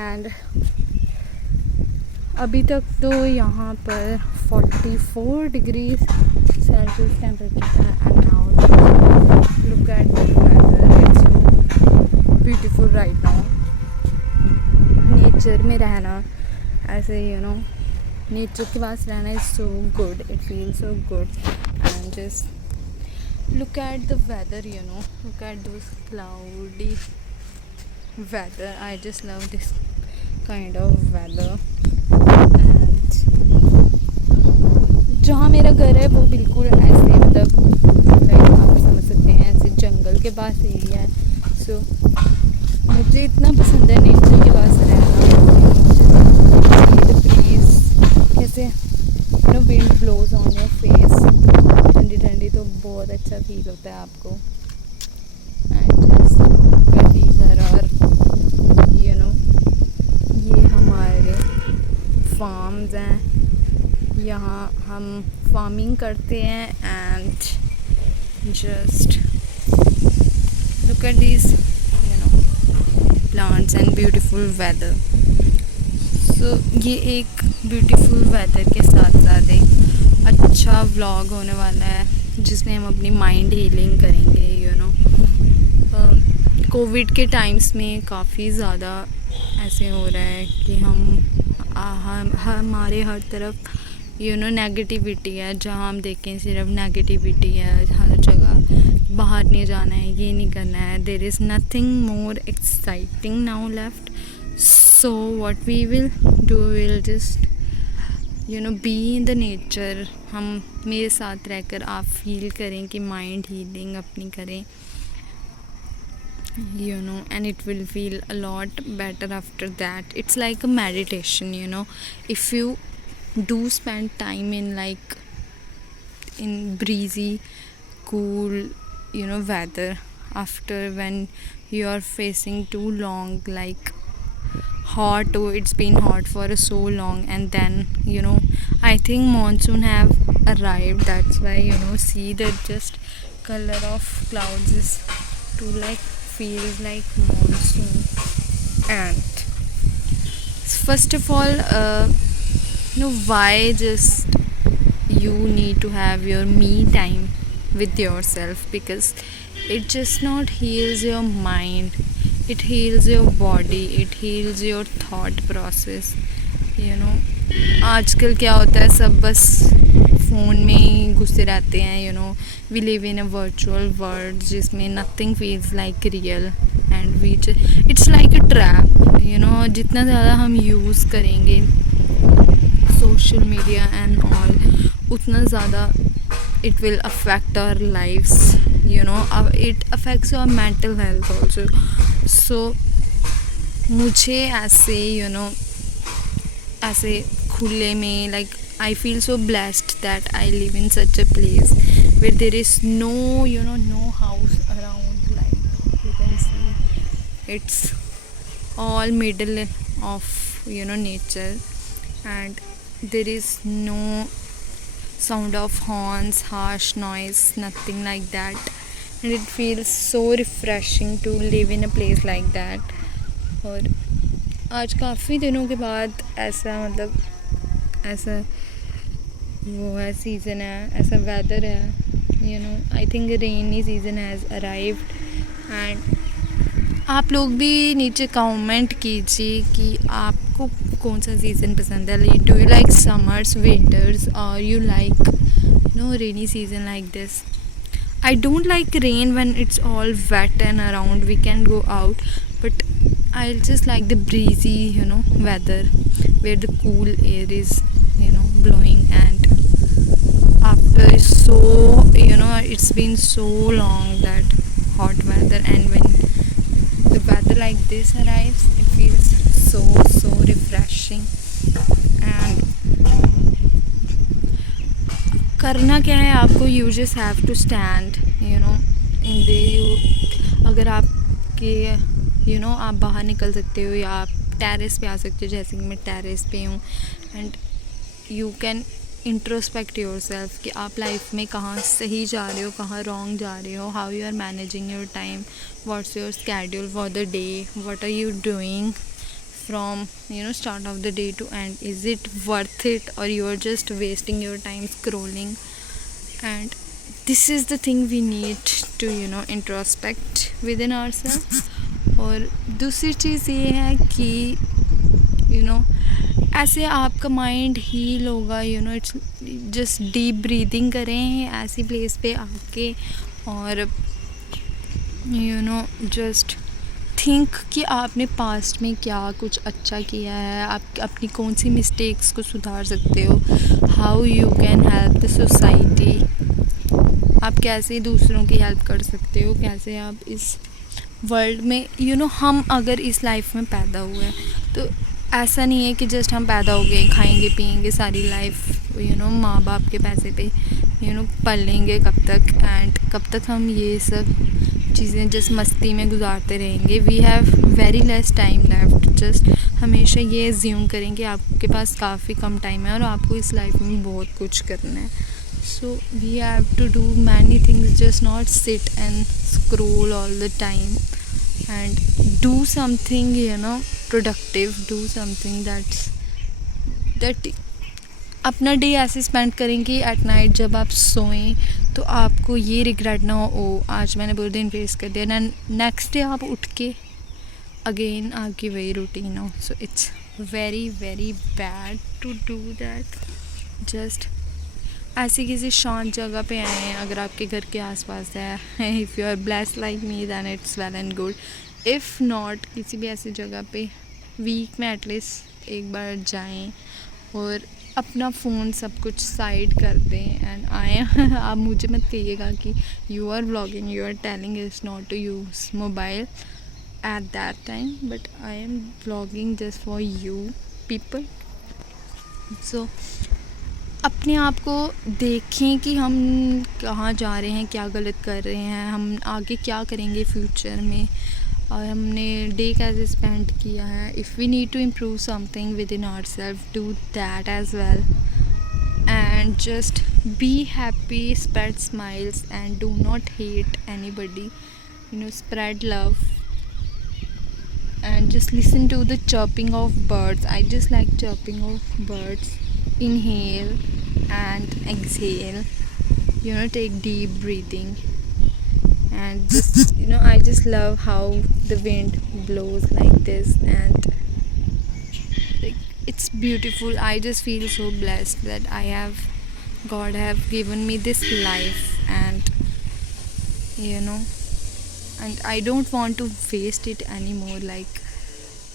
And अभी तक तो यहाँ पर 44 डिग्री सेल्सियस टेम्परेचर है and now look at the weather, it's so beautiful right now. Nature में रहना ऐसे नेचर के पास रहना is so good, it feels so good and just look at the weather, look at those cloudy weather. I just love this kind of weather. And जहाँ मेरा घर है वो बिल्कुल ऐसे लाइक आप समझ सकते हैं ऐसे जंगल के पास एरिया है। सो मुझे इतना पसंद है नेचर के पास रहना। द ब्रीज कैसे wind blows on your face, ठंडी ठंडी तो बहुत अच्छा फील होता है आपको। एंड जस्ट गीज़र और ये हमारे फार्म्स हैं, यहाँ हम फार्मिंग करते हैं and just look at this plants and beautiful weather. So ये एक ब्यूटीफुल वेदर के साथ साथ एक अच्छा व्लॉग होने वाला है जिसमें हम अपनी माइंड हीलिंग करेंगे। कोविड के टाइम्स में काफ़ी ज़्यादा ऐसे हो रहा है कि हमारे हर तरफ नेगेटिविटी है, जहाँ हम देखें सिर्फ नेगेटिविटी है हर जगह। बाहर नहीं जाना है, ये नहीं करना है, there is nothing more exciting now left. So what we will do, will just be in the nature. हम मेरे साथ रहकर आप फील करें कि माइंड हीलिंग अपनी करें, and it will feel a lot better after that. It's like a meditation, if you do spend time in in breezy cool weather after when you are facing too long hot, it's been hot for so long, and then I think monsoon have arrived. That's why see the just color of clouds is to feels like monsoon. And first of all why just you need to have your me time with yourself, because it just not heals your mind, it heals your body, it heals your thought process. आजकल क्या होता है, सब बस phone में ही घुसे रहते हैं। We live in a virtual world जिसमें nothing feels like real and which it's like a trap. जितना ज़्यादा हम यूज़ करेंगे सोशल मीडिया एंड ऑल, उतना ज़्यादा it will affect our lives, it affects our mental health also. So मुझे ऐसे ऐसे खुले में I feel so blessed that I live in such a place where there is no no house around, you can see it's all middle of nature, and there is no sound of horns, harsh noise, nothing like that, and it feels so refreshing to live in a place like that. और आज काफ़ी दिनों के बाद ऐसा ऐसा वो है, सीज़न है, ऐसा वेदर है, I think rainy season has arrived. And आप लोग भी नीचे कमेंट कीजिए कि आपको कौन सा सीज़न पसंद है। Do you like summers, winters, और you like rainy season like this? I don't like rain when it's all wet and around we can go out, but I just like the breezy weather where the cool air is blowing, and after so it's been so long that hot weather, and when the weather like this arrives it feels so refreshing. And करना क्या है आपको, you just have to stand in the you. अगर आपके आप बाहर निकल सकते हो या आप टेरेस पे आ सकते हो, जैसे कि मैं टेरेस पे हूँ, and you can introspect your self कि आप लाइफ में कहाँ सही जा रहे हो, कहाँ रॉन्ग जा रहे हो, how you are managing your time, what's your schedule for the day, what are you doing. from start of the day to end. Is it worth it, or you are just wasting your time scrolling? And this is the thing we need to introspect within ourselves. और दूसरी चीज़ ये है कि ऐसे आपका mind heal होगा, it's just deep breathing करें ऐसी प्लेस पे आके, और जस्ट थिंक कि आपने पास्ट में क्या कुछ अच्छा किया है, आप अपनी कौन सी मिस्टेक्स को सुधार सकते हो, how you can help the society, आप कैसे दूसरों की हेल्प कर सकते हो, कैसे आप इस वर्ल्ड में हम अगर इस लाइफ में पैदा हुए हैं तो ऐसा नहीं है कि जस्ट हम पैदा हो गए खाएंगे पिएंगे सारी लाइफ माँ बाप के पैसे पे पलेंगे कब तक, एंड कब तक हम ये सब चीज़ें जस्ट मस्ती में गुजारते रहेंगे. We have very less time left. Just हमेशा ये एज्यूम करें कि आपके पास काफ़ी कम टाइम है और आपको इस लाइफ में बहुत कुछ करना है. So we have to do many things, just not sit and scroll all the time, and do something productive, do something that अपना डे ऐसे स्पेंड करें कि एट नाइट जब आप सोएं तो आपको ये रिग्रेट ना हो, ओ आज मैंने पूरे दिन वेस्ट कर दिया, नेक्स्ट डे आप उठ के अगेन आपकी वही रूटीन हो. So it's very very bad to do that. Just ऐसी किसी शांत जगह पे आए हैं अगर आपके घर के आसपास है. If you are blessed like me then it's well and good. If not, किसी भी ऐसी जगह पे वीक में एटलीस्ट एक बार जाएं और अपना फ़ोन सब कुछ साइड कर दें एंड आए. आप मुझे मत कहिएगा कि you are vlogging, you are telling is not to use mobile at that time, but I am vlogging just for you people. So अपने आप को देखें कि हम कहाँ जा रहे हैं, क्या गलत कर रहे हैं, हम आगे क्या करेंगे फ्यूचर में, और हमने डे कैसे स्पेंड किया है. If we need to improve something within our self, do that as well, and just be happy, spread smiles and do not hate anybody, spread love, and just listen to the chirping of birds. I just like chirping of birds. Inhale and exhale, take deep breathing, and just I just love how the wind blows like this, and like it's beautiful. I just feel so blessed that God have given me this life, and and I don't want to waste it anymore. Like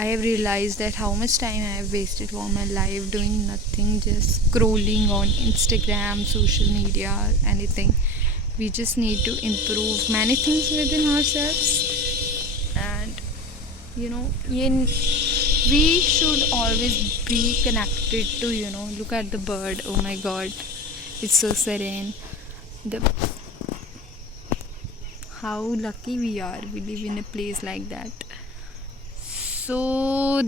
I have realized that how much time I have wasted for my life doing nothing, just scrolling on Instagram, social media, anything. We just need to improve many things within ourselves, and we should always be connected to look at the bird. Oh my god, it's so serene. How lucky we are, we live in a place like that. So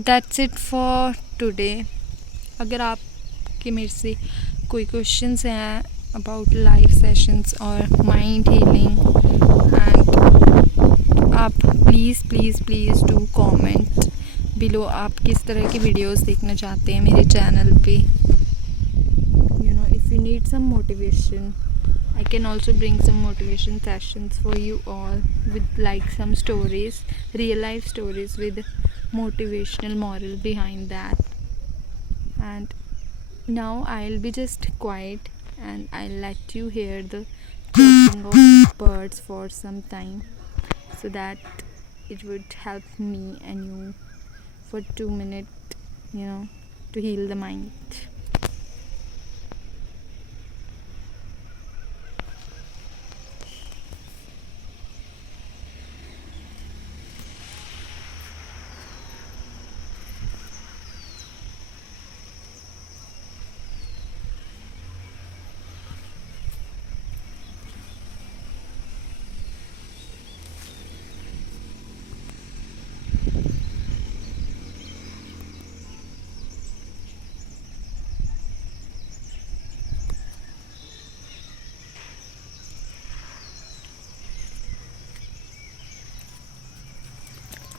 that's it for today. अगर आपके मेरे से कोई questions हैं about life sessions और mind healing, and आप please do comment below आप किस तरह की वीडियोस देखना चाहते हैं मेरे चैनल पे. If you need some motivation, I can also bring some motivation sessions for you all with like some stories, real life stories with motivational moral behind that. And now I'll be just quiet and I'll let you hear the chirping of birds for some time, so that it would help me and you for 2 minutes, to heal the mind.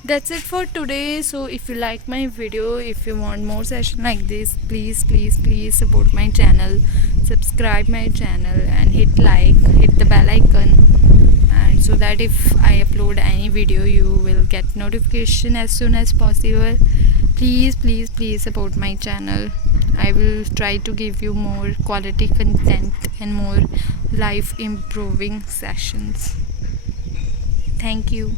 That's it for today. So if you like my video, if you want more session like this, please support my channel, subscribe my channel and hit like, hit the bell icon, and so that if I upload any video you will get notification as soon as possible. Please support my channel. I will try to give you more quality content and more life improving sessions. Thank you.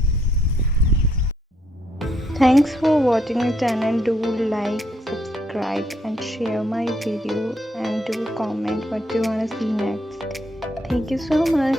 Thanks for watching my channel. Do like, subscribe and share my video, and do comment what you want to see next. Thank you so much.